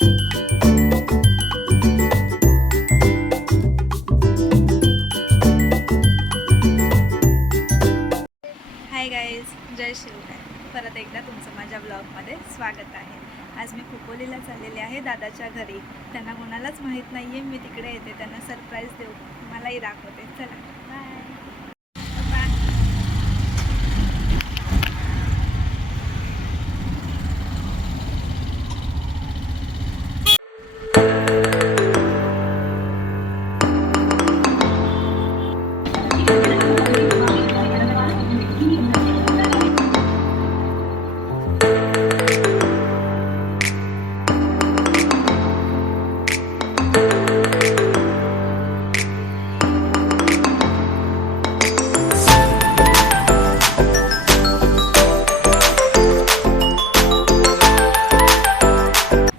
Hi guys, जय शिवराय. परत एकदा तुमचं माझ्या ब्लॉगमध्ये स्वागत आहे. आज मी खोपोलीला चाललेले आहे दादाच्या घरी. त्यांना कोणालाच माहीत नाही आहे मी तिकडे येते. त्यांना सरप्राईज देऊ, मलाही दाखवते. चला बाय.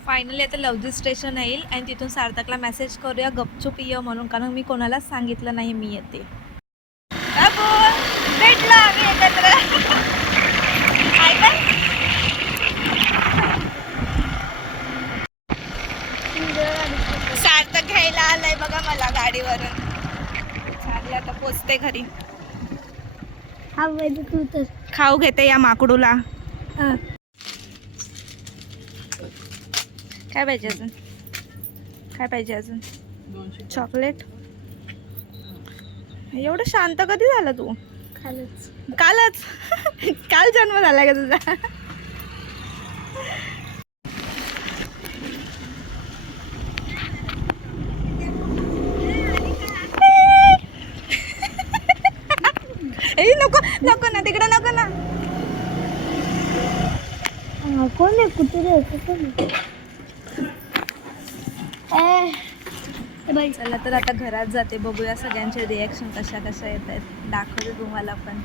फायनली आता लवजी स्टेशन येईल आणि तिथून सार्थकला मेसेज करूया गपचूप ये म्हणून, कारण मी कोणालाच सांगितलं नाही मी येते. भेटलो आम्ही एकत्र. सार्थक घ्यायला आलाय बघा मला गाडीवरून. चालले आता पोचते घरी. तू तर खाऊ घेते या माकडूला. काय पाहिजे अजून? काय पाहिजे अजून? चॉकलेट. एवढं शांत कधी झालं तू? कालच काल जन्म झाला का तुझा? नको नको ना, तिकडे नको ना. कोण आहे? कुठे चला तर आता घरात जाते, बघूया सगळ्यांचे रिॲक्शन कशा कशा येत आहेत. दाखवते तुम्हाला पण.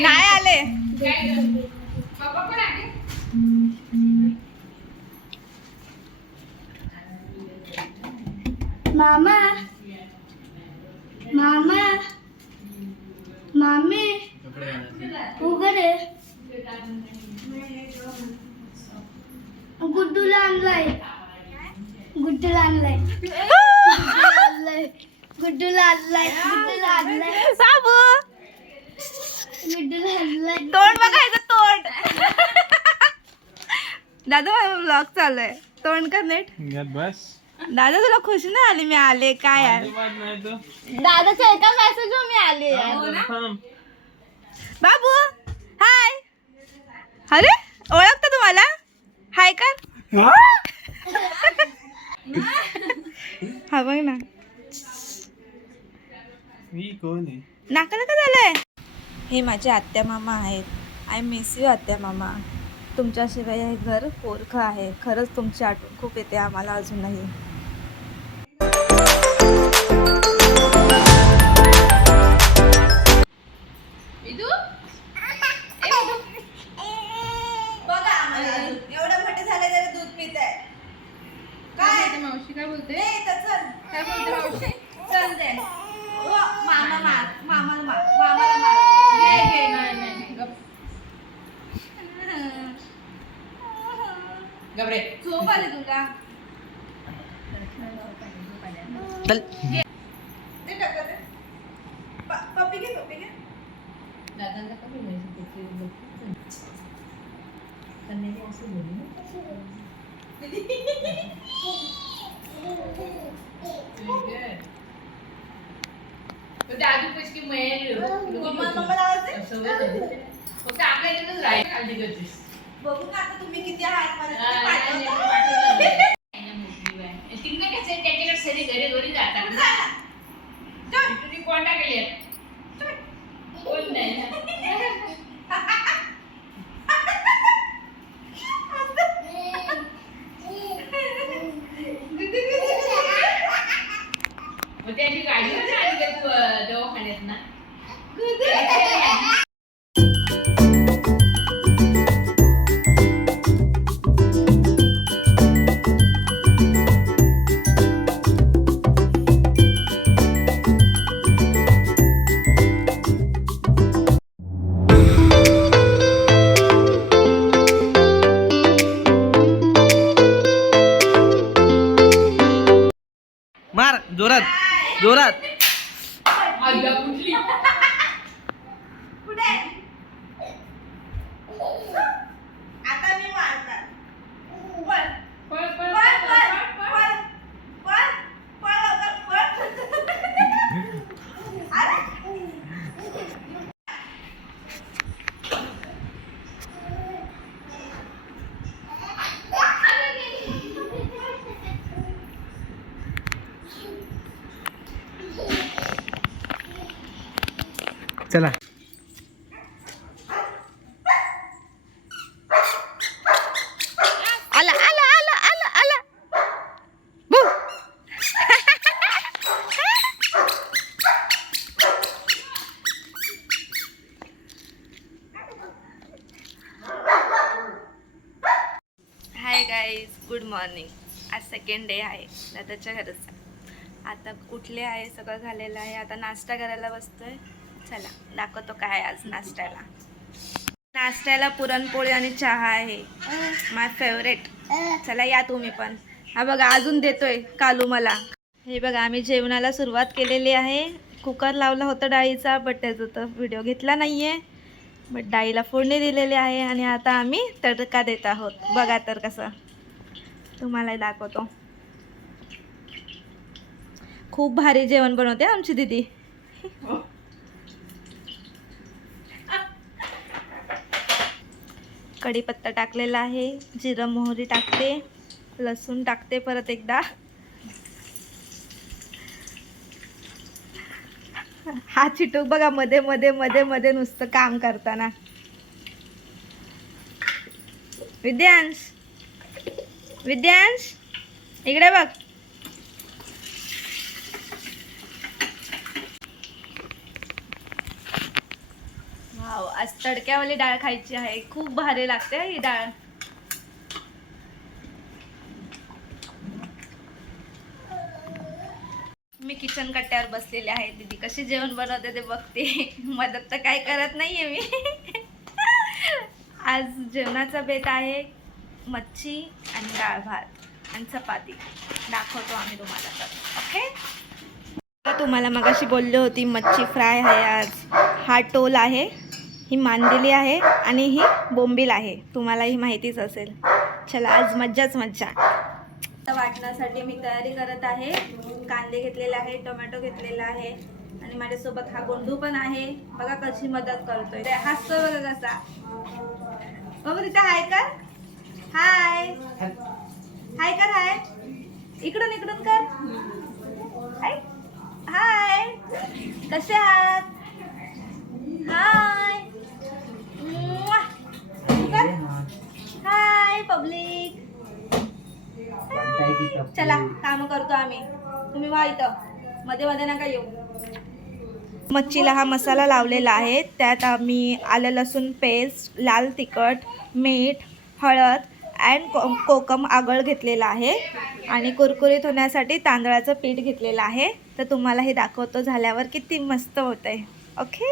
नाही आले. मामा मामा मामी उघडे. गुड्डूला आणलाय. गुड्डूला आणलाय. गुड्डूला आणलाय. गुड्डूला आणलाय. बाबू गुड्डूला आणलाय. तोंड बघायचं, तोंड. दादा ब्लॉग चालू आहे. तोंड कर नीट. बस दादा तुला खुशी नाही आली मी आले? काय यार, दादाच्या एका मेसेज मी आले. बाबू हाय. अरे ओळखतं तुम्हाला? हाय कर. हा बघ ना, कोण आहे? नाकाला का झालंय? हे माझे आत्या मामा आहेत. आय मिस यू आत्या मामा. तुमच्याशिवाय हे घर पोरखं आहे. खरंच तुमची आठवण खूप येते आम्हाला अजूनही. बघा आम्हाला एवढं मोठे झाले तरी दूध पित आहे. काय मावशी काय बोलते? चल काय बोलते मावशी? चल दे. मामा मार, मामाला मार, मामाला मार. घे घे. नाही गबरे, झोप आली तुला? चल घे. ते टाका ते. पप्पी घे, पप्पी घे. दादांना का बोलायचं त्याची कन्याने असं बोलू. दादू कशी फक्त आपल्या इथेच राहायला काळजी करतेस. बघू ना आता तुम्ही किती आहात मला. तिकडे कसं त्याच्याकडे सगळे घरी घरी जातात. तुम्ही कोणता केले कोण नाही ना. जोरात जोरात. आय्या कुठली कुठे आता मी मारणार. पळ पळ पळ पळ पळ पळ पळ पळ पळ लवकर पळ. अरे चला. आला आला आला आला आला बू. Hi guys, good morning. आज सेकंड डे आहे दादाच्या घरचा. आता उठले आहे, सगळं झालेलं आहे. आता नाश्ता करायला बसतोय. चला दाखवतो काय आज नाश्त्याला. नाश्त्याला पुरणपोळी आणि चहा आहे, माय फेवरेट. चला या तुम्ही पण. हा बघा अजून देतोय कालू मला. हे बघा आम्ही जेवणाला सुरुवात केलेली आहे. कुकर लावला होता डाळीचा, बट त्याचा तर व्हिडिओ घेतला नाही आहे. बट डाळीला फोडणी दिलेली आहे आणि आता आम्ही तडका देत आहोत. बघा तर कसं, तुम्हाला दाखवतो. खूप भारी जेवण बनवते आमची दीदी. कढीपत्ता टाकलेला आहे, जिरं मोहरी टाकते, लसूण टाकते परत एकदा. हा चिटूक बघा मध्ये मध्ये मध्ये मध्ये नुसतं काम करताना. विद्यांश विद्यांश इकडे बघ. वाव, आज तडक्यावाली डाळ खायची आहे. खूप भारी लागते ही डाळ. मी किचन कट्ट्यावर बसलेले आहे. दीदी कशी जेवण बनवते ते बघते. मदत तर काय करत नाहीये मी. आज जेवणाचा बेत आहे मच्छी आणि डाळ भात आणि चपाती. दाखवतो आम्ही तुम्हाला तर. ओके, तुम्हाला मगाशी बोलली होती मच्छी फ्राय आहे आज. हा टोल आहे, ही मांदेली आहे आणि ही बोंबील आहे. तुम्हाला ही माहितीच असेल. चला आज मज्जाच मज्जा. वाटण्यासाठी मी तयारी करत आहे. कांदे घेतलेले आहे, टोमॅटो घेतलेला आहे आणि माझ्यासोबत हा गोंडू पण आहे. बघा कशी मदत करतोय. हसतो बघा कसा. बघू तिथे हाय कर. हाय हाय कर. हाय इकडून इकडून कर. हाय हाय, कसे आहात? हाय कर. हाय पब्लिक. चला काम करतो आम्ही. तुम्ही वा इथं मध्ये मध्ये नका येऊ. मच्छीला हा मसाला लावलेला आहे. त्यात आम्ही आलं लसूण पेस्ट, लाल तिखट, मीठ, हळद अँड कोकम आगळ घेतलेला आहे आणि कुरकुरीत होण्यासाठी तांदळाचं पीठ घेतलेलं आहे. तर तुम्हाला हे दाखवतो झाल्यावर किती मस्त होतंय. ओके,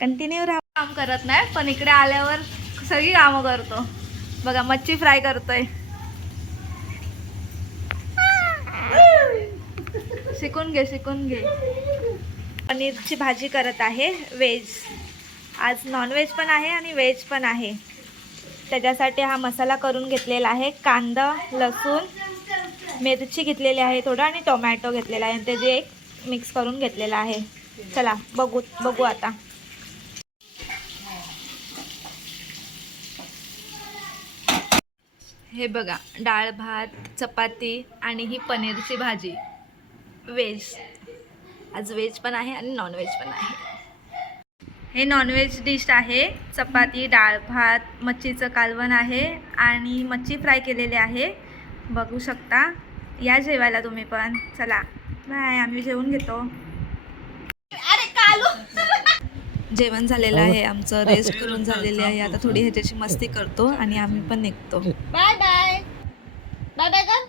कंटिन्यू राहा. काम करत नाही पण इकडे आल्यावर सगळी कामं करतो. बघा मच्छी फ्राय करतोय. शिकून घे शिकून घे. पनीरची भाजी करत आहे व्हेज. आज नॉनव्हेज पण आहे आणि व्हेज पण आहे. त्याच्यासाठी हा मसाला करून घेतलेला आहे. कांदा, लसूण, मिरची घेतलेली आहे थोडं आणि टोमॅटो घेतलेला आहे. त्याचे एक मिक्स करून घेतलेला आहे. चला बघू आता. हे बघा डाळ भात, चपाती आणि ही पनीरची भाजी व्हेज. आज व्हेज पण आहे आणि नॉनव्हेज पण आहे. हे नॉनव्हेज डिश आहे. चपाती, डाळ भात, मच्छीचं कालवण आहे आणि मच्छी फ्राय केलेली आहे. बघू शकता. या जेवायला तुम्ही पण. चला बाय, आम्ही जेवून घेतो. अरे कालू. जेवण झालेलं आहे आमचं. रेस्ट करून झालेली आहे. आता थोडी ह्याच्याशी मस्ती करतो आणि आम्ही पण निघतो. बाय बाय बाय बाय कर.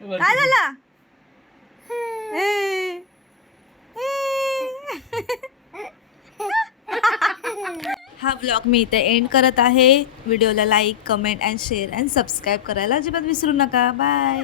काय झालं? हा व्लॉग मी इथे एंड करत आहे. व्हिडिओला like, comment and share and subscribe करायला अजिबात विसरू नका. बाय.